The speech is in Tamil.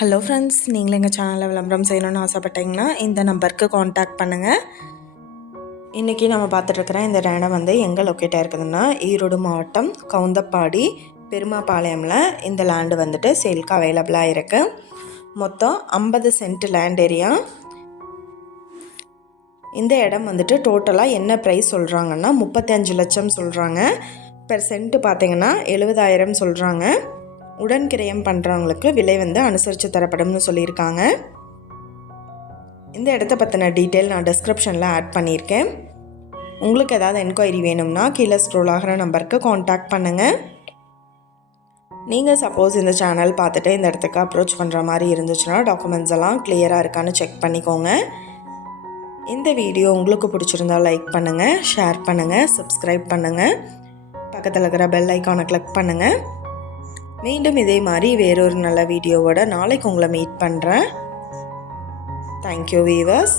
ஹலோ ஃப்ரெண்ட்ஸ், நீங்களும் எங்கள் சேனலில் விளம்பரம் செய்யணும்னு ஆசைப்பட்டீங்கன்னா இந்த நம்பருக்கு காண்டாக்ட் பண்ணுங்கள். இன்றைக்கி நம்ம பார்த்துட்ருக்குற இந்த இடம் எங்கே லொக்கேட்டாக இருக்குதுன்னா ஈரோடு மாவட்டம் கவுந்தப்பாடி பெருமாபாளையமில் இந்த லேண்டு சேல்க்கு அவைலபிளாக இருக்குது. மொத்தம் 50 சென்ட் லேண்ட் ஏரியா. இந்த இடம் டோட்டலாக என்ன ப்ரைஸ் சொல்கிறாங்கன்னா 35 லட்சம் சொல்கிறாங்க. பெர் சென்ட்டு பார்த்திங்கன்னா 70,000 சொல்கிறாங்க. உடன்கிரயம் பண்ணுறவங்களுக்கு விலை அனுசரித்து தரப்படும்னு சொல்லியிருக்காங்க. இந்த இடத்த பற்றின டீட்டெயில் நான் டிஸ்கிரிப்ஷனில் ஆட் பண்ணியிருக்கேன். உங்களுக்கு ஏதாவது என்கொயரி வேணும்னா கீழே ஸ்க்ரோல் ஆகிற நம்பருக்கு காண்டாக்ட் பண்ணுங்கள். நீங்கள் சப்போஸ் இந்த சேனல் பார்த்துட்டு இந்த இடத்துக்கு அப்ரோச் பண்ணுற மாதிரி இருந்துச்சுன்னா டாக்குமெண்ட்ஸ் எல்லாம் கிளியராக இருக்கான்னு செக் பண்ணிக்கோங்க. இந்த வீடியோ உங்களுக்கு பிடிச்சிருந்தால் லைக் பண்ணுங்கள், ஷேர் பண்ணுங்கள், சப்ஸ்கிரைப் பண்ணுங்கள், பக்கத்தில் இருக்கிற பெல் ஐக்கானை கிளிக் பண்ணுங்கள். மீண்டும் இதே மாதிரி வேறொரு நல்ல வீடியோவோட நாளைக்கு உங்களை மீட் பண்ணுறேன். Thank you viewers.